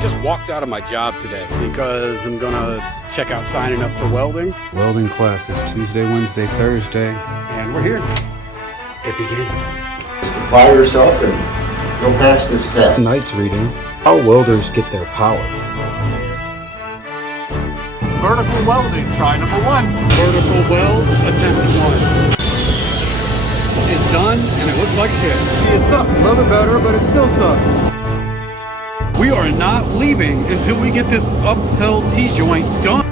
Just walked out of my job today because I'm gonna check out signing up for welding. Welding class is Tuesday, Wednesday, Thursday, and we're here. It begins. Just apply yourself and go past this test. Tonight's reading, how welders get their power. Vertical welding, try number 1. Vertical weld, attempt 1. It's done, and it looks like shit. It sucks. A little bit better, but it still sucks. We are not leaving until we get this uphill T-joint done.